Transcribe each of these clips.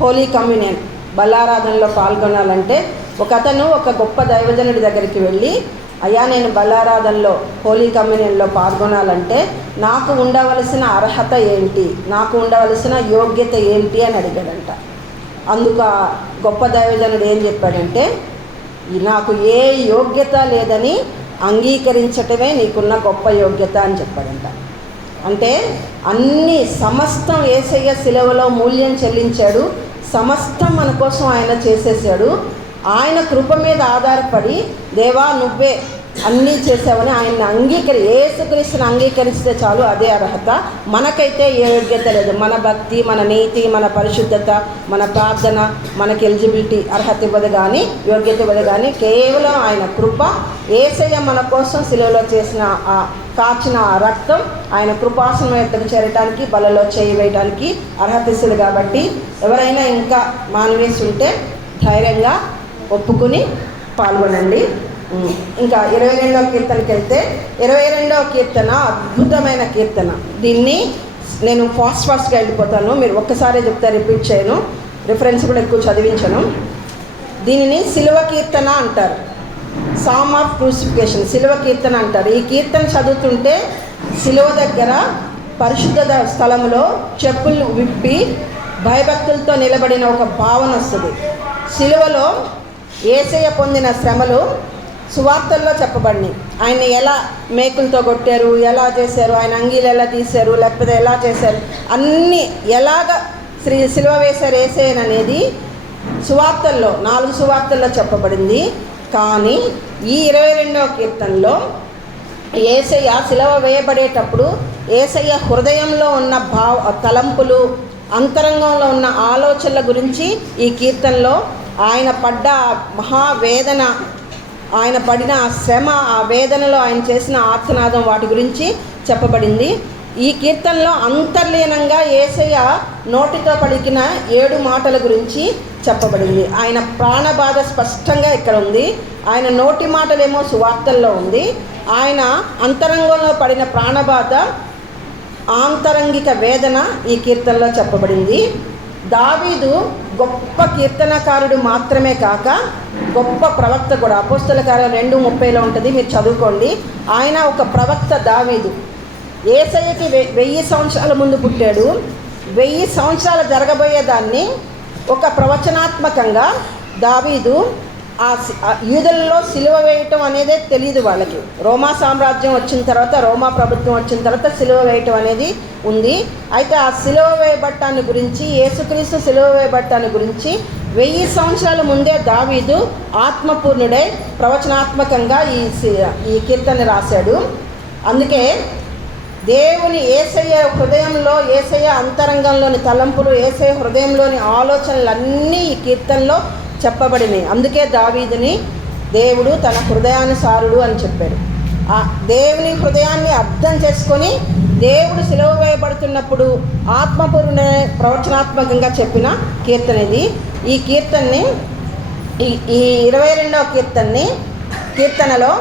Holi communion బల్లారాధనలో పాల్గొనాలంటే ఒక అతను ఒక గొప్ప దైవజనుడి దగ్గరికి వెళ్ళి అయ్యా నేను బలారాధనలో హోలీ కమ్యూనియన్లో పాల్గొనాలంటే నాకు ఉండవలసిన అర్హత ఏంటి? నాకు ఉండవలసిన యోగ్యత ఏంటి? అని అడిగాడంట. అందుకు ఆ గొప్ప దైవజనుడు ఏం చెప్పాడంటే నాకు ఏ యోగ్యత లేదని అంగీకరించటమే నీకున్న గొప్ప యోగ్యత అని చెప్పాడంట. అంటే అన్ని సమస్తం ఏసయ్య శిలవలో మూల్యం చెల్లించాడు. సమస్తం మన కోసం ఆయన చేసేసాడు ఆయన కృప మీద ఆధారపడి దేవా నువ్వే అన్నీ చేసామని ఆయన అంగీకరి ఏసుక్రీస్తుని అంగీకరిస్తే చాలు అదే అర్హత. మనకైతే ఏ యోగ్యత లేదు. మన భక్తి మన నీతి మన పరిశుద్ధత మన ప్రార్థన మనకి ఎలిజిబిలిటీ అర్హత ఇవ్వదు కానీ యోగ్యత ఇవ్వదు కానీ కేవలం ఆయన కృప ఏసయ్య మన కోసం సిలువలో చేసిన ఆ కాచిన ఆ రక్తం ఆయన కృపాసనం ఎక్కడికి చేరటానికి బలలో చేయి వేయడానికి అర్హత ఇస్తుంది కాబట్టి ఎవరైనా ఇంకా మానవేసి ఉంటే ధైర్యంగా ఒప్పుకుని పాల్గొనండి. ఇంకా ఇరవై రెండవ కీర్తనకి వెళ్తే ఇరవై రెండవ కీర్తన అద్భుతమైన కీర్తన. దీన్ని నేను ఫాస్ట్ ఫాస్ట్గా వెళ్ళిపోతాను. మీరు ఒక్కసారే చెప్తే రిపీట్ చేయను. రిఫరెన్స్ కూడా ఎక్కువ చదివించను. దీనిని శిలువ కీర్తన అంటారు. సామ్ ఆఫ్ క్రూసిఫికేషన్ శిలువ కీర్తన అంటారు. ఈ కీర్తన చదువుతుంటే శిలువ దగ్గర పరిశుద్ధ స్థలంలో చెప్పులు విప్పి భయభక్తులతో నిలబడిన ఒక భావన వస్తుంది. శిలువలో ఏసయ్య పొందిన శ్రమలు సువార్తల్లో చెప్పబడినాయి ఆయన ఎలా మేకులతో కొట్టారు ఎలా చేశారు ఆయన అంగీలు ఎలా తీశారు లేకపోతే ఎలా చేశారు అన్నీ ఎలాగ శ్రీ సిలువ వేశారు ఏసయ్యన్ అనేది సువార్తల్లో నాలుగు సువార్తల్లో చెప్పబడింది. కానీ ఈ ఇరవై రెండవ కీర్తనలో ఏసయ్య శిలవ వేయబడేటప్పుడు ఏసయ్య హృదయంలో ఉన్న భావ తలంపులు అంతరంగంలో ఉన్న ఆలోచనల గురించి ఈ కీర్తనలో ఆయన పడ్డ మహావేదన ఆయన పడిన ఆ శ్రమ ఆ వేదనలో ఆయన చేసిన ఆర్తనాదం వాటి గురించి చెప్పబడింది. ఈ కీర్తనలో అంతర్లీనంగా ఏసయ్య నోటితో పలికిన ఏడు మాటల గురించి చెప్పబడింది. ఆయన ప్రాణబాధ స్పష్టంగా ఇక్కడ ఉంది. ఆయన నోటి మాటలేమో సువార్తల్లో ఉంది. ఆయన అంతరంగంలో పడిన ప్రాణబాధ ఆంతరంగిక వేదన ఈ కీర్తనలో చెప్పబడింది. దావీదు గొప్ప కీర్తనకారుడు మాత్రమే కాక గొప్ప ప్రవక్త కూడా. అపోస్తుల కార్యం రెండు ముప్పైలో ఉంటుంది మీరు చదువుకోండి. ఆయన ఒక ప్రవక్త దావీదు. ఏసయ్యకి వె వెయ్యి సంవత్సరాల ముందు పుట్టాడు. వెయ్యి సంవత్సరాలు జరగబోయేదాన్ని ఒక ప్రవచనాత్మకంగా దావీదు ఆ ఆ యూదులలో సిలువ వేయటం అనేదే తెలియదు వాళ్ళకి. రోమా సామ్రాజ్యం వచ్చిన తర్వాత రోమా ప్రభుత్వం వచ్చిన తర్వాత సిలువ వేయటం అనేది ఉంది. అయితే ఆ సిలువ వేయబట్టాన్ని గురించి యేసుక్రీస్తు సిలువ వేయబట్టాన్ని గురించి వెయ్యి సంవత్సరాల ముందే దావీదు ఆత్మపూర్ణుడై ప్రవచనాత్మకంగా ఈ ఈ కీర్తన రాశాడు. అందుకే దేవుని ఏసయ్య హృదయంలో ఏసయ్య అంతరంగంలోని తలంపులు ఏసయ్య హృదయంలోని ఆలోచనలన్నీ ఈ కీర్తనలో చెప్పబడినాయి అందుకే దావీదుని దేవుడు తన హృదయానుసారుడు అని చెప్పాడు. ఆ దేవుని హృదయాన్ని అర్థం చేసుకొని దేవుడు సెలవు వేయబడుతున్నప్పుడు ఆత్మపూర్ణ ప్రవచనాత్మకంగా చెప్పిన కీర్తన ఇది. ఈ కీర్తనని ఈ ఈ ఇరవై రెండవ కీర్తనని కీర్తనలో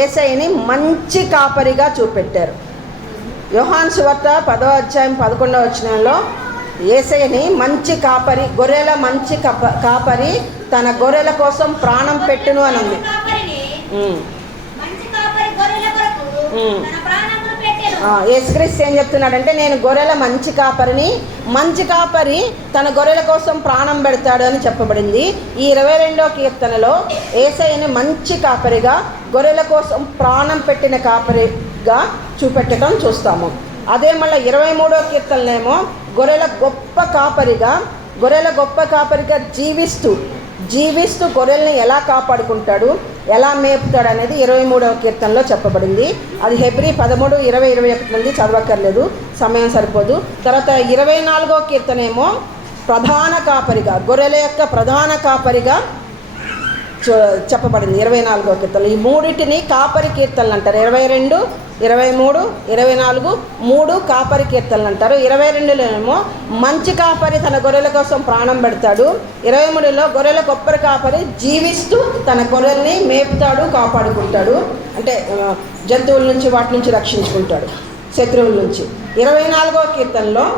ఏసైని మంచి కాపరిగా చూపెట్టారు. యోహాన్ సువార్త పదో అధ్యాయం పదకొండవ వచనంలో ఏసయ్యని మంచి కాపరి గొర్రెల మంచి కప కాపరి తన గొర్రెల కోసం ప్రాణం పెట్టును అని ఉంది. యేసుక్రీస్తు ఏం చెప్తున్నాడంటే నేను గొర్రెల మంచి కాపరిని మంచి కాపరి తన గొర్రెల కోసం ప్రాణం పెడతాడు అని చెప్పబడింది. ఈ ఇరవై రెండో కీర్తనలో ఏసయ్యని మంచి కాపరిగా గొర్రెల కోసం ప్రాణం పెట్టిన కాపరిగా చూపెట్టడం చూస్తాము. అదే మళ్ళీ ఇరవై మూడో కీర్తనలేమో గొర్రెల గొప్ప కాపరిగా గొర్రెల గొప్ప కాపరిగా జీవిస్తూ జీవిస్తూ గొర్రెల్ని ఎలా కాపాడుకుంటాడు ఎలా మేపుతాడు అనేది ఇరవై మూడవ కీర్తనలో చెప్పబడింది. అది హెబ్రి పదమూడు ఇరవై ఇరవై ఒకటి నుండి చదవక్కర్లేదు. సమయం సరిపోదు. తర్వాత ఇరవై నాలుగో కీర్తనేమో ప్రధాన కాపరిగా గొర్రెల యొక్క ప్రధాన కాపరిగా చూ- చెప్పబడింది. ఇరవై నాలుగో కీర్తనలు. ఈ మూడింటిని కాపరి కీర్తనలు అంటారు. ఇరవై రెండు ఇరవై మూడు ఇరవై నాలుగు మూడు కాపరి కీర్తనలు అంటారు. ఇరవై రెండులో ఏమో మంచి కాపరి తన గొర్రెల కోసం ప్రాణం పెడతాడు. ఇరవై మూడులో గొర్రెల కొబ్బరి కాపరి జీవిస్తూ తన గొర్రెల్ని మేపుతాడు కాపాడుకుంటాడు. అంటే జంతువుల నుంచి వాటి నుంచి రక్షించుకుంటాడు శత్రువుల నుంచి. ఇరవై నాలుగో కీర్తనలో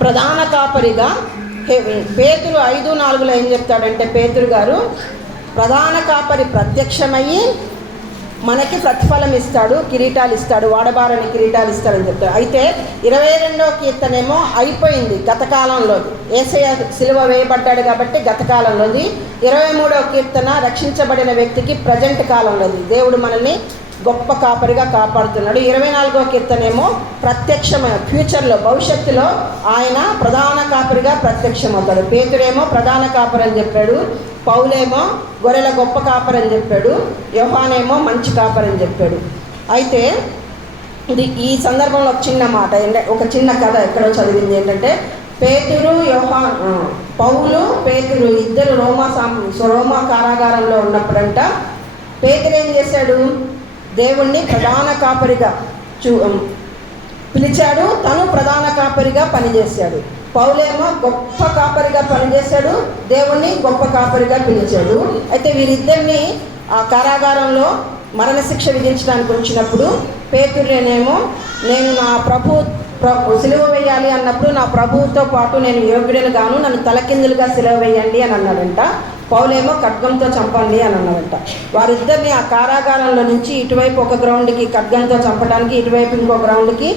ప్రధాన కాపరిగా పేతురు ఐదు నాలుగులో ఏం చెప్తాడంటే పేతురు గారు ప్రధాన కాపరి ప్రత్యక్షమయ్యి మనకి ప్రతిఫలం ఇస్తాడు కిరీటాలు ఇస్తాడు వాడబారని కిరీటాలు ఇస్తాడని చెప్తాడు. అయితే ఇరవై రెండో కీర్తనేమో అయిపోయింది గతకాలంలో ఏసయ సిలువ వేయబడ్డాడు కాబట్టి గతకాలంలోది ఇరవై మూడో కీర్తన రక్షించబడిన వ్యక్తికి ప్రజెంట్ కాలంలోది. దేవుడు మనల్ని గొప్ప కాపరిగా కాపాడుతున్నాడు. ఇరవై నాలుగో కీర్తనేమో ప్రత్యక్షమైన ఫ్యూచర్లో భవిష్యత్తులో ఆయన ప్రధాన కాపరిగా ప్రత్యక్షమవుతాడు. పేతుడేమో ప్రధాన కాపరి అని చెప్పాడు. పౌలేమో గొర్రెల గొప్ప కాపరి అని చెప్పాడు యోహానేమో మంచి కాపరి అని చెప్పాడు. అయితే ఇది ఈ సందర్భంలో ఒక చిన్న మాట ఏంటంటే ఒక చిన్న కథ ఎక్కడో చదివింది ఏంటంటే పేతురు యోహా పౌలు పేతురు ఇద్దరు రోమా సాం రోమా కారాగారంలో ఉన్నప్పుడంట పేతురు ఏం చేశాడు? దేవుణ్ణి ప్రధాన కాపరిగా చూ పిలిచాడు తను ప్రధాన కాపరిగా పనిచేశాడు. పౌలేమో గొప్ప కాపరిగా పనిచేశాడు దేవుణ్ణి గొప్ప కాపరిగా పిలిచాడు. అయితే వీరిద్దరిని ఆ కారాగారంలో మరణశిక్ష విధించడానికి వచ్చినప్పుడు పేతుర్నేమో నేను నా ప్రభు సిలువ వేయాలి అన్నప్పుడు నా ప్రభువుతో పాటు నేను యోగ్యుడను గాను నన్ను తలకిందులుగా సిలువ వేయండి అని అన్నాడంట. పౌలేమో ఖడ్గంతో చంపండి అని అన్నాడంట. వారిద్దరిని ఆ కారాగారంలో నుంచి ఇటువైపు ఒక గ్రౌండ్కి ఖడ్గంతో చంపడానికి ఇటువైపు ఇంకో గ్రౌండ్కి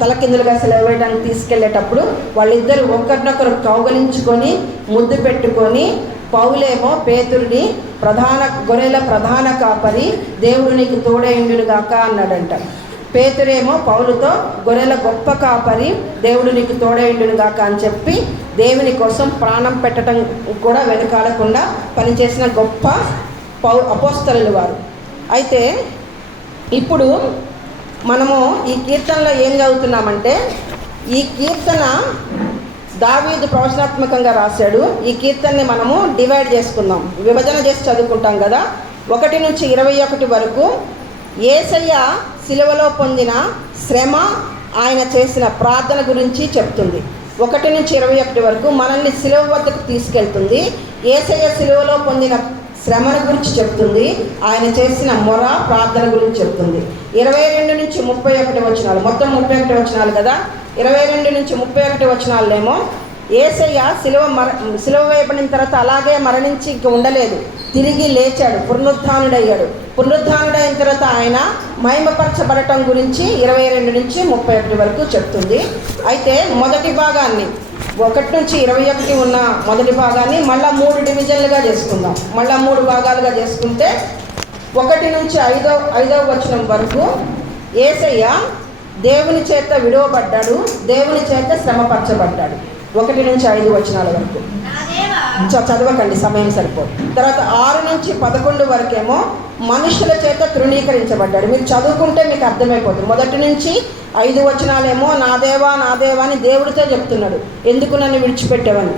తలకిందులుగా సెలవేయడానికి తీసుకెళ్ళేటప్పుడు వాళ్ళిద్దరు ఒకరినొకరు కౌగలించుకొని ముద్దు పెట్టుకొని పౌలేమో పేతుడిని ప్రధాన గొర్రెల ప్రధాన కాపరి దేవుడు నీకు తోడైండునుగాక అన్నాడంట. పేతురేమో పౌలుతో గొర్రెల గొప్ప కాపరి దేవుడు నీకు తోడైండునుగాక అని చెప్పి దేవుని కోసం ప్రాణం పెట్టడం కూడా వెనకాడకుండా పనిచేసిన గొప్ప పౌ అపోస్తలు వారు. అయితే ఇప్పుడు మనము ఈ కీర్తనలో ఏం చదువుతున్నామంటే ఈ కీర్తన దావీదు ప్రవచనాత్మకంగా రాశాడు. ఈ కీర్తనని మనము డివైడ్ చేసుకుందాం. విభజన చేసి చదువుకుంటాం కదా. ఒకటి నుంచి ఇరవై ఒకటి వరకు ఏసయ్య సిలువలో పొందిన శ్రమ ఆయన చేసిన ప్రార్థన గురించి చెప్తుంది. ఒకటి నుంచి ఇరవై ఒకటి వరకు మనల్ని సిలువ వద్దకు తీసుకెళ్తుంది. ఏసయ్య సిలువలో పొందిన శ్రమల గురించి చెప్తుంది. ఆయన చేసిన మొర ప్రార్థన గురించి చెప్తుంది. ఇరవై రెండు నుంచి ముప్పై ఒకటి వచనాలు. మొత్తం ముప్పై ఒకటి వచనాలు కదా? ఇరవై రెండు నుంచి ముప్పై ఒకటి వచనాలేమో ఏసయ్య సిలువ మర సిలువ వేయబడిన తర్వాత అలాగే మరణించి ఇంక ఉండలేదు. తిరిగి లేచాడు. పునరుద్ధానుడయ్యాడు. పునరుద్ధానుడైన తర్వాత ఆయన మహిమపరచబడటం గురించి ఇరవై రెండు నుంచి ముప్పై ఒకటి వరకు చెప్తుంది. అయితే మొదటి భాగాన్ని ఒకటి నుంచి ఇరవై ఒకటి ఉన్న మొదటి భాగాన్ని మళ్ళా మూడు డివిజన్లుగా చేసుకుందాం. మళ్ళా మూడు భాగాలుగా చేసుకుంటే ఒకటి నుంచి ఐదో ఐదవ వచనం వరకు ఏసయ్య దేవుని చేత విడవబడ్డాడు దేవుని చేత శ్రమపరచబడ్డాడు. ఒకటి నుంచి ఐదు వచనాల వరకు. చదవకండి సమయం సరిపోదు. తర్వాత ఆరు నుంచి పదకొండు వరకేమో మనుషుల చేత తృణీకరించబడ్డాడు. మీరు చదువుకుంటే మీకు అర్థమైపోతుంది మొదటి నుంచి ఐదు వచనాలేమో నా దేవా నా దేవా అని దేవుడితో చెప్తున్నాడు. ఎందుకు నన్ను విడిచిపెట్టేవని?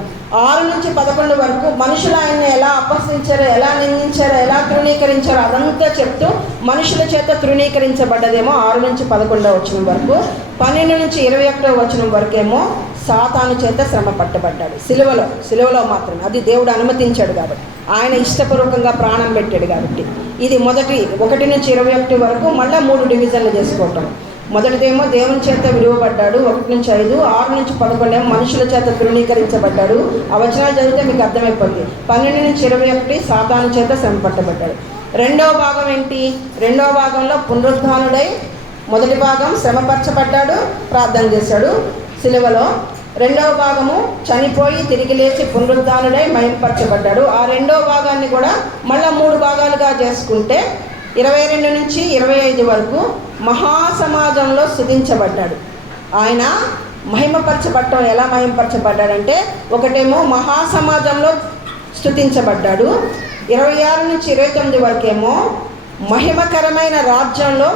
ఆరు నుంచి పదకొండు వరకు మనుషులు ఆయన్ని ఎలా అపహసించారో ఎలా నిందించారో ఎలా తృణీకరించారో అదంతా చెప్తూ మనుషుల చేత తృణీకరించబడ్డదేమో ఆరు నుంచి పదకొండవ వచనం వరకు పన్నెండు నుంచి ఇరవై ఒకటో వచనం వరకేమో సాతాను చేత శ్రమ పట్టబడ్డాడు. సిలువలో సిలువలో మాత్రమే. అది దేవుడు అనుమతించాడు కాబట్టి. ఆయన ఇష్టపూర్వకంగా ప్రాణం పెట్టాడు కాబట్టి. ఇది మొదటి ఒకటి నుంచి ఇరవై ఒకటి వరకు మళ్ళీ మూడు డివిజన్లు చేసుకోవటం. మొదటిదేమో దేవుని చేత విలువబడ్డాడు ఒకటి నుంచి ఐదు ఆరు నుంచి పదకొండు ఏమో మనుషుల చేత తృణీకరించబడ్డాడు. ఆ వచనాలు చదివితే మీకు అర్థమైపోతుంది పన్నెండు నుంచి ఇరవై ఒకటి సాతాను చేత శ్రమ పట్టబడ్డాడు. రెండవ భాగం ఏంటి? రెండవ భాగంలో పునరుద్ధానుడై మొదటి భాగం శ్రమపరచబడ్డాడు ప్రార్థన చేశాడు. సిలువలో రెండవ భాగము చనిపోయి తిరిగి లేచి పునరుద్ధానుడై మయంపరచబడ్డాడు ఆ రెండవ భాగాన్ని కూడా మళ్ళా మూడు భాగాలుగా చేసుకుంటే ఇరవై రెండు నుంచి ఇరవై ఐదు వరకు మహాసమాజంలో సుధించబడ్డాడు. ఆయన మహిమపరచబడటం ఎలా మహిమపరచబడ్డాడంటే ఒకటేమో మహాసమాజంలో స్థుతించబడ్డాడు. ఇరవై ఆరు నుంచి ఇరవై తొమ్మిది వరకేమో మహిమకరమైన రాజ్యంలో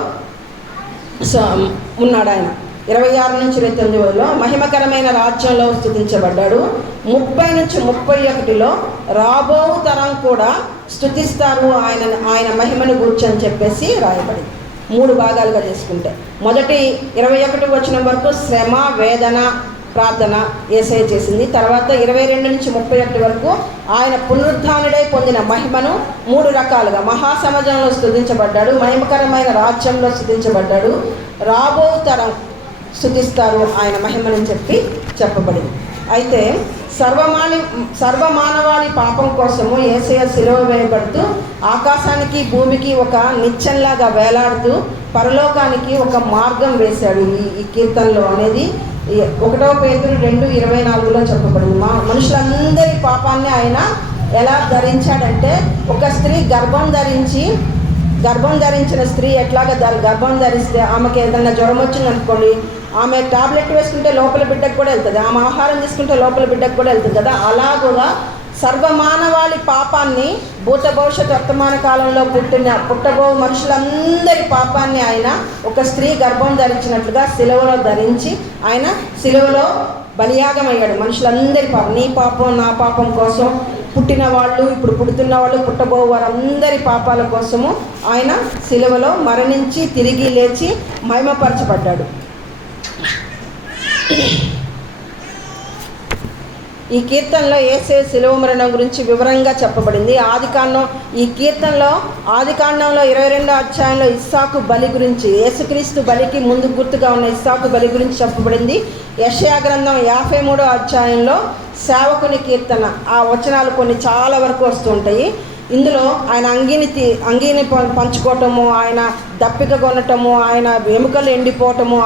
స- ఉన్నాడు ఆయన ఇరవై ఆరు నుంచి ఇరవై తొమ్మిది వరలో మహిమకరమైన రాజ్యంలో స్థుతించబడ్డాడు. ముప్పై నుంచి ముప్పై ఒకటిలో రాబో తరం కూడా స్థుతిస్తారు ఆయన ఆయన మహిమను గూర్చి అని చెప్పేసి రాయబడింది. మూడు భాగాలుగా చేసుకుంటే మొదటి ఇరవై ఒకటి వచ్చిన వరకు శ్రమ వేదన ప్రార్థన ఏసై చేసింది. తర్వాత ఇరవై రెండు నుంచి ముప్పై ఒకటి వరకు ఆయన పునరుద్ధానుడై పొందిన మహిమను మూడు రకాలుగా మహాసమాజంలో స్థుతించబడ్డాడు. మహిమకరమైన రాజ్యంలో స్థుతించబడ్డాడు. రాబో తరం స్థుతిస్తారు ఆయన మహిమని చెప్పి చెప్పబడింది. అయితే సర్వమాని సర్వమానవాళి పాపం కోసము ఏసయ్య సిలువ వేయబడుతూ ఆకాశానికి భూమికి ఒక నిత్యంలాగా వేలాడుతూ పరలోకానికి ఒక మార్గం వేశాడు ఈ ఈ కీర్తనలో అనేది. ఒకటవ పేదలు రెండు ఇరవై నాలుగులో చెప్పబడింది. మా మనుషులందరి పాపాన్ని ఆయన ఎలా ధరించాడంటే ఒక స్త్రీ గర్భం ధరించి గర్భం ధరించిన స్త్రీ ఎట్లాగ గర్భం ధరిస్తే ఆమెకి ఏదైనా జ్వరం వచ్చిందనుకోండి ఆమె టాబ్లెట్ వేసుకుంటే లోపల బిడ్డకు కూడా వెళ్తుంది. ఆమె ఆహారం తీసుకుంటే లోపల బిడ్డకు కూడా వెళ్తుంది కదా. అలాగుగా సర్వమానవాళి పాపాన్ని భూత భవిష్యత్ వర్తమాన కాలంలో పుట్టిన పుట్టబో మనుషులందరి పాపాన్ని ఆయన ఒక స్త్రీ గర్భం ధరించినట్లుగా సిలువలో ధరించి ఆయన సిలువలో బలియాగమయ్యాడు. మనుషులందరి పాపం నీ పాపం నా పాపం కోసం పుట్టిన వాళ్ళు ఇప్పుడు పుడుతున్న వాళ్ళు పుట్టబో వారందరి పాపాల కోసము ఆయన సిలువలో మరణించి తిరిగి లేచి మహిమపరచబడ్డాడు. ఈ కీర్తనలో ఏసే శిలువ మరణం గురించి వివరంగా చెప్పబడింది. ఆదికాండం ఈ కీర్తనలో ఆదికాండంలో ఇరవై రెండో అధ్యాయంలో ఇస్సాకు బలి గురించి యేసుక్రీస్తు బలికి ముందు గుర్తుగా ఉన్న ఇస్సాకు బలి గురించి చెప్పబడింది. యషయా గ్రంథం యాభై మూడో అధ్యాయంలో సేవకుని కీర్తన. ఆ వచనాలు కొన్ని చాలా వరకు వస్తుంటాయి ఇందులో ఆయన అంగీని తీ అంగీని పంచుకోవటము ఆయన దప్పిక కొనటము ఆయన ఎముకలు ఎండిపోవటము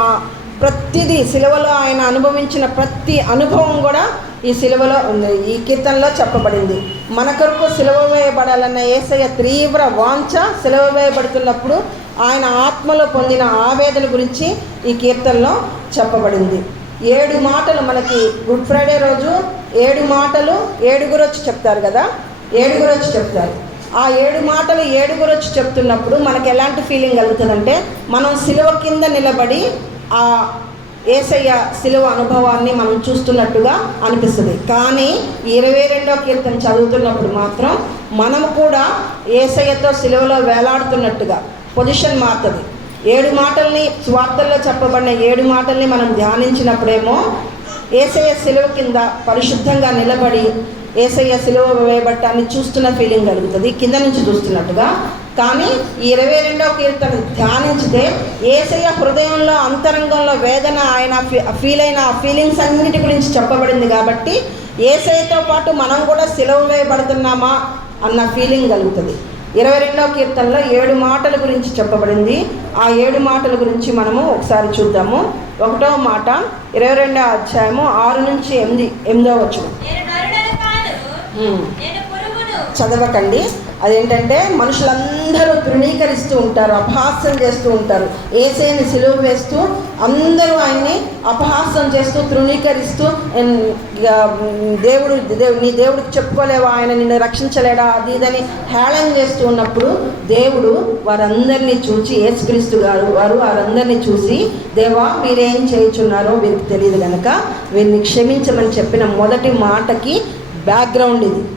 ప్రతిదీ సిలువలో ఆయన అనుభవించిన ప్రతి అనుభవం కూడా ఈ సిలువలో ఉంది. ఈ కీర్తనలో చెప్పబడింది. మన కొరకు సిలువ వేయబడాలన్న ఏసయ్య తీవ్ర వాంఛ సిలువ వేయబడుతున్నప్పుడు ఆయన ఆత్మలో పొందిన ఆవేదన గురించి ఈ కీర్తనలో చెప్పబడింది. ఏడు మాటలు మనకి గుడ్ ఫ్రైడే రోజు ఏడు మాటలు ఏడుగురు వచ్చి చెప్తారు కదా? ఏడుగురు వచ్చి చెప్తారు. ఆ ఏడు మాటలు ఏడుగురు వచ్చి చెప్తున్నప్పుడు మనకు ఎలాంటి ఫీలింగ్ కలుగుతుందంటే మనం సిలువ కింద నిలబడి ఆ ఏసయ్య సిలువ అనుభవాన్ని మనం చూస్తున్నట్టుగా అనిపిస్తుంది. కానీ ఇరవై రెండో కీర్తన చదువుతున్నప్పుడు మాత్రం మనం కూడా ఏసయ్యతో సిలువలో వేలాడుతున్నట్టుగా పొజిషన్ మారుతుంది. ఏడు మాటల్ని స్వార్థల్లో చెప్పబడిన ఏడు మాటల్ని మనం ధ్యానించినప్పుడేమో ఏసయ్య సిలువ కింద పరిశుద్ధంగా నిలబడి ఏసయ్య సిలువ వేయబట్టాన్ని చూస్తున్న ఫీలింగ్ కలుగుతుంది. కింద నుంచి చూస్తున్నట్టుగా. కానీ ఈ ఇరవై రెండవ కీర్తన ధ్యానించితే ఏసయ్య హృదయంలో అంతరంగంలో వేదన ఆయన ఫీ- ఫీల్ అయిన ఆ ఫీలింగ్స్ అన్నిటి గురించి చెప్పబడింది కాబట్టి ఏసయ్యతో పాటు మనం కూడా సిలువ వేయబడుతున్నామా అన్న ఫీలింగ్ కలుగుతుంది. ఇరవై రెండవ కీర్తనలో ఏడు మాటల గురించి చెప్పబడింది. ఆ ఏడు మాటల గురించి మనము ఒకసారి చూద్దాము. ఒకటో మాట ఇరవై రెండవ అధ్యాయము ఆరు నుంచి ఎనిమిది ఎనిమిదో వచ్చిన నేను నరుడను కాను నేను పురుగును చదవకండి. అదేంటంటే మనుషులందరూ తృణీకరిస్తూ ఉంటారు అపహాస్యం చేస్తూ ఉంటారు. ఏసేని సిలువ వేస్తూ అందరూ ఆయన్ని అపహాస్యం చేస్తూ తృణీకరిస్తూ దేవుడు దేవు నీ దేవుడికి చెప్పుకోలేవా? ఆయన నిన్ను రక్షించలేడా? అది ఇదని హేళన చేస్తూ ఉన్నప్పుడు దేవుడు వారందరినీ చూచి యేసుక్రీస్తు గారు వారు వారందరినీ చూసి దేవా మీరేం చేయుచున్నారో వీరికి తెలియదు కనుక వీరిని క్షమించమని చెప్పిన మొదటి మాటకి బ్యాక్గ్రౌండ్ ఇది.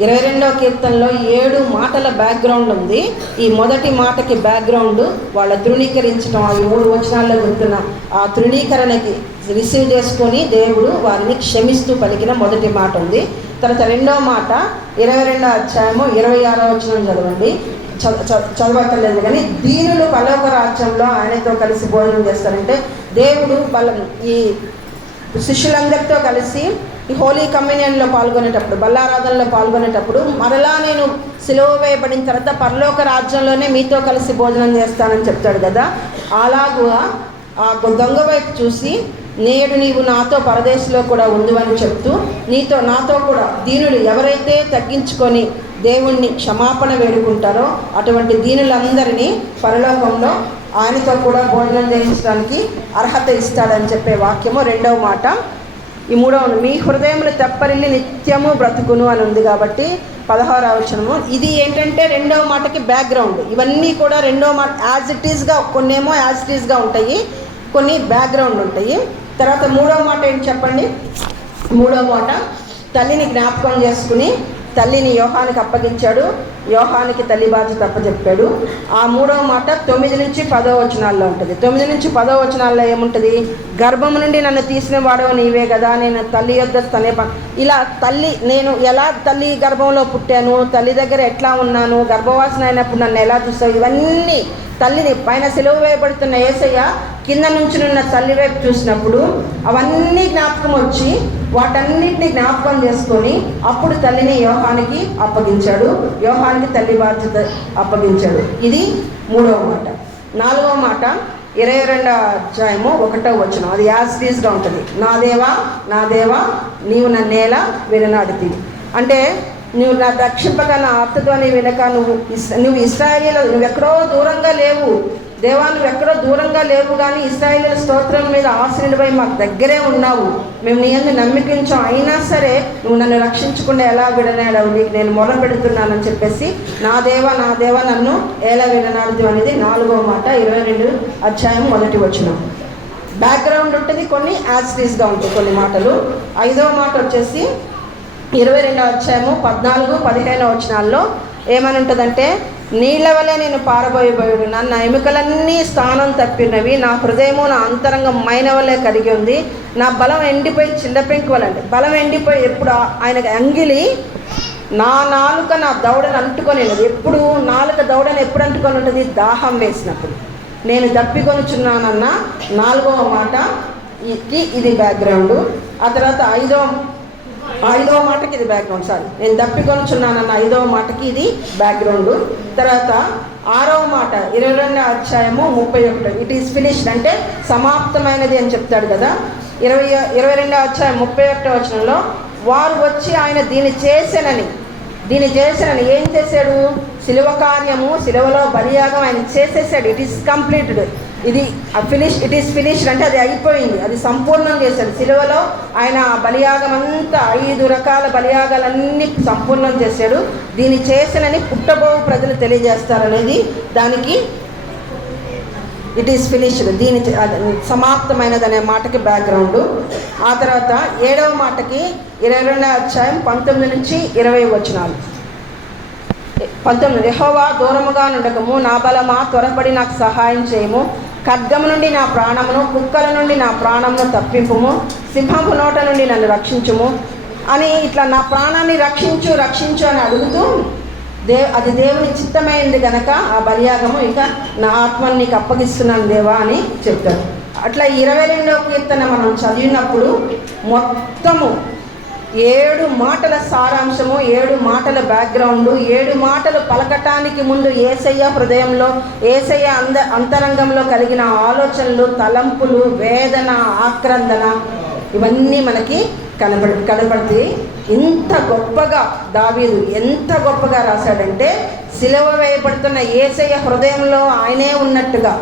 ఇరవై రెండవ కీర్తనలో ఏడు మాటల బ్యాక్గ్రౌండ్ ఉంది. ఈ మొదటి మాటకి బ్యాక్గ్రౌండ్ వాళ్ళ తృణీకరించడం ఆ మూడు వచనాల్లో గుర్తున్న ఆ తృణీకరణకి రిసీవ్ చేసుకొని దేవుడు వారిని క్షమిస్తూ పలికిన మొదటి మాట ఉంది. తర్వాత రెండవ మాట ఇరవై రెండో అధ్యాయము ఇరవై ఆరో వచనం చదవండి. చ- చ- చదవక్కర్లేదు కానీ దీనులు పలోక రాజ్యంలో ఆయనతో కలిసి భోజనం చేస్తారంటే దేవుడు వాళ్ళ ఈ శిష్యులందరితో కలిసి ఈ హోలీ కమ్యూనియన్లో పాల్గొనేటప్పుడు బల్లారాధనలో పాల్గొనేటప్పుడు మరలా నేను సిలువ వేయబడిన తర్వాత పరలోక రాజ్యంలోనే మీతో కలిసి భోజనం చేస్తానని చెప్తాడు కదా. అలాగుగా ఆ దొంగ వైపు చూసి నేడు నీవు నాతో పరదేశంలో కూడా ఉండువని చెప్తూ నీతో నాతో కూడా దీనులు ఎవరైతే తగ్గించుకొని దేవుణ్ణి క్షమాపణ వేడుకుంటారో అటువంటి దీనులందరినీ పరలోకంలో ఆయనతో కూడా భోజనం చేయించడానికి అర్హత ఇస్తాడని చెప్పే వాక్యము రెండవ మాట. ఈ మూడవ మీ హృదయంలో తెప్పరిల్లి నిత్యము బ్రతుకును అని ఉంది కాబట్టి పదహారవ వచనము. ఇది ఏంటంటే రెండవ మాటకి బ్యాక్గ్రౌండ్ ఇవన్నీ కూడా రెండవ మాట యాజ్ ఇట్ ఈస్గా కొన్నేమో యాజ్ ఇట్ ఈస్గా ఉంటాయి. కొన్ని బ్యాక్గ్రౌండ్ ఉంటాయి. తర్వాత మూడవ మాట ఏంటి చెప్పండి? మూడవ మాట తల్లిని జ్ఞాపకం చేసుకుని తల్లిని యోహానికి అప్పగించాడు. యోహానికి తల్లి బాధ్యత అప్పచెప్పాడు. ఆ మూడవ మాట తొమ్మిది నుంచి పదో వచనాల్లో ఉంటుంది. తొమ్మిది నుంచి పదో వచనాల్లో ఏముంటుంది? గర్భం నుండి నన్ను తీసిన వాడవు నీవే కదా నేను తల్లి యొద్ద తనే ఇలా తల్లి నేను ఎలా తల్లి గర్భంలో పుట్టాను? తల్లి దగ్గర ఎట్లా ఉన్నాను? గర్భవాసన అయినప్పుడు నన్ను ఎలా చూస్తావు ఇవన్నీ తల్లిని పైన సెలవు వేయబడుతున్న ఏసయ్య కింద నుంచునున్న తల్లి వైపు చూసినప్పుడు అవన్నీ జ్ఞాపకం వచ్చి వాటన్నిటిని జ్ఞాపకం చేసుకొని అప్పుడు తల్లిని యోహానికి అప్పగించాడు. యోహానికి తల్లి బాధ్యత అప్పగించాడు. ఇది మూడవ మాట. నాలుగవ మాట ఇరవై రెండవ అధ్యాయము ఒకటో వచ్చిన అది యాస్టీస్గా ఉంటుంది. నా దేవా నా దేవా నీవు నన్నేలా విననాడితి అంటే నువ్వు నా రక్షింపక నా ఆప్తధ్వని వినక నువ్వు ఇస్ నువ్వు ఇస్రాయేలీలో నువ్వు ఎక్కడో దూరంగా లేవు. దేవా నువ్వు ఎక్కడో దూరంగా లేవు కానీ ఇస్రాయిల్ స్తోత్రం మీద ఆశ్రయుడిపై మాకు దగ్గరే ఉన్నావు. మేము నీ అందు నమ్మికించాం. అయినా సరే నువ్వు నన్ను రక్షించకుండా ఎలా విడనాడవు? నీకు నేను మొర పెడుతున్నానని చెప్పేసి నా దేవ నా దేవ నన్ను ఎలా విడనాడుతూ అనేది నాలుగో మాట ఇరవై రెండు అధ్యాయం మొదటి వచ్చిన బ్యాక్గ్రౌండ్ ఉంటుంది కొన్ని యాజ్టీస్గా ఉంటాయి కొన్ని మాటలు. ఐదవ మాట వచ్చేసి ఇరవై రెండో అధ్యాయము పద్నాలుగు పదిహేను వచనాల్లో ఏమని ఉంటుందంటే నీళ్ళ వలె నేను పారబోయబోయుడు నన్న ఎముకలన్నీ స్థానం తప్పినవి. నా హృదయము నా అంతరంగం మైన వలె కలిగి ఉంది. నా బలం ఎండిపోయి చిల్లపెంకు వలండి బలం ఎండిపోయి ఎప్పుడు ఆ- ఆయనకు అంగిలి నా నాలుక నా దౌడను అంటుకొని ఉన్నది. ఎప్పుడు నాలుక దౌడను ఎప్పుడు అంటుకొని ఉంటుంది దాహం వేసినప్పుడు. నేను దప్పికొనుచున్నానన్న నాలుగవ మాట. ఇది ఇది బ్యాక్గ్రౌండ్ ఆ తర్వాత ఐదవ ఐదవ మాటకి ఇది బ్యాక్గ్రౌండ్ సారీ నేను తప్పికొనుచున్నానన్న ఐదవ మాటకి ఇది బ్యాక్గ్రౌండ్ తర్వాత ఆరవ మాట ఇరవై రెండవ అధ్యాయము ముప్పై ఒకటి. ఇట్ ఈస్ ఫినిష్డ్ అంటే సమాప్తమైనది అని చెప్తాడు కదా. ఇరవై ఇరవై రెండవ అధ్యాయం ముప్పై ఒకటో వచనంలో వారు వచ్చి ఆయన దీన్ని చేశానని దీన్ని చేశానని ఏం చేశాడు? శిలువ కార్యము శిలువలో బలియాగం ఆయన చేసేసాడు. ఇట్ ఈస్ కంప్లీటెడ్ ఇది ఫినిష్ ఇట్ ఈస్ ఫినిష్డ్ అంటే అది అయిపోయింది. అది సంపూర్ణం చేశాడు సిలువలో ఆయన ఆ బలియాగం అంతా ఐదు రకాల బలియాగాలన్నీ సంపూర్ణం చేశాడు దీన్ని చేసినని పుట్టబో ప్రజలు తెలియజేస్తారనేది దానికి ఇట్ ఈస్ ఫినిష్డ్ దీని సమాప్తమైనది అనే మాటకి బ్యాక్గ్రౌండ్ ఆ తర్వాత ఏడవ మాటకి ఇరవై రెండవ అధ్యాయం పంతొమ్మిది నుంచి ఇరవై వచనాలు. పంతొమ్మిది యహోవా దూరముగా నుండకము నా బలమా త్వరపడి నాకు సహాయం చేయము. ఖడ్గము నుండి నా ప్రాణమును కుక్కల నుండి నా ప్రాణమును తప్పింపుము సింహపు నోట నుండి నన్ను రక్షించుము అని ఇట్లా నా ప్రాణాన్ని రక్షించు రక్షించు అని అడుగుతూ దే అది దేవుని చిత్తమైంది గనక ఆ బలియాగము ఇంకా నా ఆత్మని నీకు అప్పగిస్తున్నాను దేవా అని చెప్తాడు అట్లా ఇరవై రెండవ కీర్తన మనం చదివినప్పుడు మొత్తము ఏడు మాటల సారాంశము ఏడు మాటల బ్యాక్గ్రౌండ్ ఏడు మాటలు పలకటానికి ముందు ఏసయ్య హృదయంలో ఏసయ్య అంద అంతరంగంలో కలిగిన ఆలోచనలు తలంపులు వేదన ఆక్రందన ఇవన్నీ మనకి కనబడి కనబడుతుంది ఇంత గొప్పగా దావీదు ఎంత గొప్పగా రాశాడంటే సిలవ వేయబడుతున్న ఏసయ్య హృదయంలో ఆయనే ఉన్నట్టుగా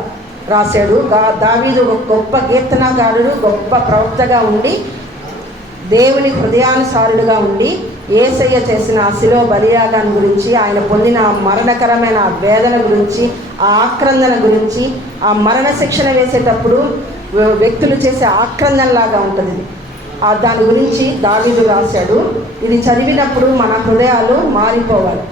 రాశాడు. దావీదు ఒక గొప్ప కీర్తనకారుడు గొప్ప ప్రవక్తగా ఉండి దేవుని హృదయానుసారుడుగా ఉండి ఏసయ్య చేసిన అశిలో శిలో బలియాగాన్ని గురించి ఆయన పొందిన ఆ మరణకరమైన ఆ వేదన గురించి ఆ ఆక్రందన గురించి ఆ మరణ శిక్షణ వేసేటప్పుడు వ్యక్తులు చేసే ఆక్రందనలాగా ఉంటుంది ఇది. ఆ దాని గురించి దావీదు రాశాడు. ఇది చదివినప్పుడు మన హృదయాలు మారిపోవాలి.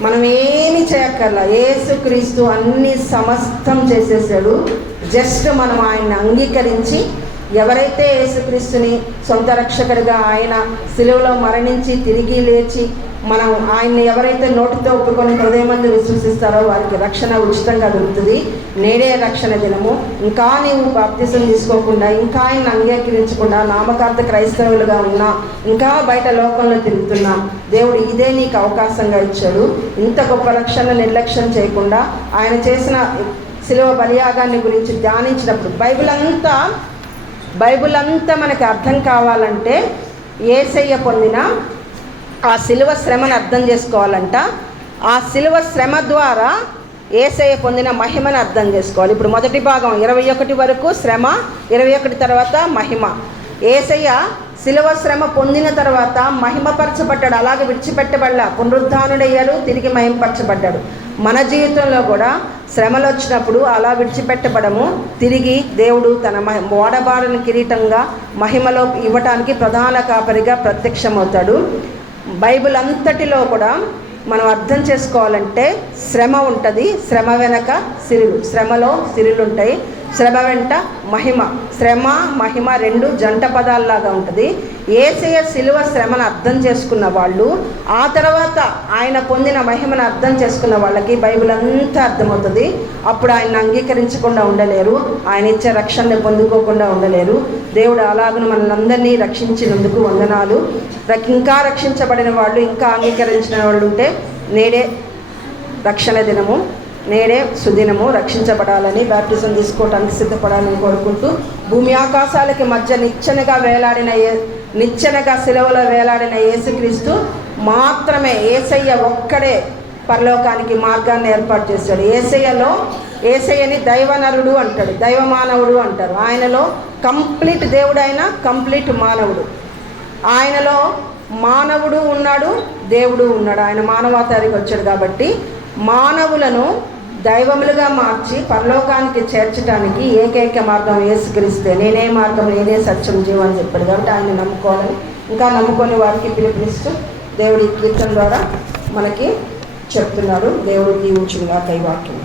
మనం ఏమి చేయక్కర్లా. ఏసుక్రీస్తు అన్ని సమస్తం చేసేసాడు. జస్ట్ మనం ఆయన్ని అంగీకరించి ఎవరైతే యేసుక్రీస్తుని సొంత రక్షకుడిగా ఆయన సిలువలో మరణించి తిరిగి లేచి మనం ఆయన్ని ఎవరైతే నోటితో ఒప్పుకొని హృదయమందు విశ్వసిస్తారో వారికి రక్షణ ఉచితంగా దొరుకుతుంది. నేడే రక్షణ దినము. ఇంకా నీవు బాప్తిసం తీసుకోకుండా ఇంకా ఆయన అంగీకరించకుండా నామకార్థ క్రైస్తవులుగా ఉన్నా ఇంకా బయట లోకంలో తిరుగుతున్నా దేవుడు ఇదే నీకు అవకాశంగా ఇచ్చాడు. ఇంత గొప్ప రక్షణ నిర్లక్ష్యం చేయకుండా ఆయన చేసిన శిలువ బలియాగాన్ని గురించి ధ్యానించినప్పుడు బైబిల్ అంతా బైబుల్ అంతా మనకి అర్థం కావాలంటే ఏసయ్య పొందిన ఆ శిలువ శ్రమను అర్థం చేసుకోవాలంట. ఆ శిలువ శ్రమ ద్వారా ఏసయ్య పొందిన మహిమను అర్థం చేసుకోవాలి. ఇప్పుడు మొదటి భాగం ఇరవై ఒకటి వరకు శ్రమ ఇరవై ఒకటి తర్వాత మహిమ. ఏసయ్య శిలువ శ్రమ పొందిన తర్వాత మహిమపరచబడ్డాడు. అలాగే విడిచిపెట్టబడలా. పునరుద్ధానుడయ్యాడు తిరిగి మహిమపరచబడ్డాడు. మన జీవితంలో కూడా శ్రమలు వచ్చినప్పుడు అలా విడిచిపెట్టబడము. తిరిగి దేవుడు తన మహి కిరీటంగా మహిమలో ఇవ్వటానికి ప్రధాన కాపరిగా ప్రత్యక్షమవుతాడు. బైబిల్ అంతటిలో కూడా మనం అర్థం చేసుకోవాలంటే శ్రమ ఉంటుంది. శ్రమ వెనక సిరులు శ్రమలో సిరులు ఉంటాయి శ్రమ వెంట మహిమ శ్రమ మహిమ రెండు జంట పదాల్లాగా ఉంటుంది. ఏసయ శిలువ శ్రమను అర్థం చేసుకున్న వాళ్ళు ఆ తర్వాత ఆయన పొందిన మహిమను అర్థం చేసుకున్న వాళ్ళకి బైబిల్ అంతా అర్థమవుతుంది. అప్పుడు ఆయన అంగీకరించకుండా ఉండలేరు. ఆయన ఇచ్చే రక్షణని పొందుకోకుండా ఉండలేరు. దేవుడు అలాగను మనందరినీ రక్షించినందుకు వందనాలు. ఇంకా రక్షించబడిన వాళ్ళు ఇంకా అంగీకరించిన వాళ్ళు ఉంటే నేడే రక్షణ దినము నేడే సుదినము రక్షించబడాలని బ్యాప్టిజం తీసుకోవడానికి సిద్ధపడాలని కోరుకుంటూ భూమి ఆకాశాలకి మధ్య నిచ్చెనగా వేలాడిన ఏ నిచ్చెనగా సెలవులో వేలాడిన యేసుక్రీస్తు మాత్రమే ఏసయ్య ఒక్కడే పరలోకానికి మార్గాన్ని ఏర్పాటు చేశాడు. ఏసయ్యలో ఏసయ్యని దైవనరుడు అంటాడు దైవ మానవుడు అంటారు. ఆయనలో కంప్లీట్ దేవుడు కంప్లీట్ మానవుడు. ఆయనలో మానవుడు ఉన్నాడు దేవుడు ఉన్నాడు. ఆయన మానవాతారికి వచ్చాడు కాబట్టి మానవులను దైవములుగా మార్చి పరలోకానికి చేర్చడానికి ఏకైక మార్గం యేసుక్రీస్తే నేనే మార్గం నేనే సత్యం జీవం అని చెప్పాడు కాబట్టి ఆయన నమ్ముకోవాలని ఇంకా నమ్ముకొని వారికి పిలుపునిస్తూ దేవుడి కీర్తన ద్వారా మనకి చెప్తున్నారు దేవుడు దీవించుగా కైవాక్యం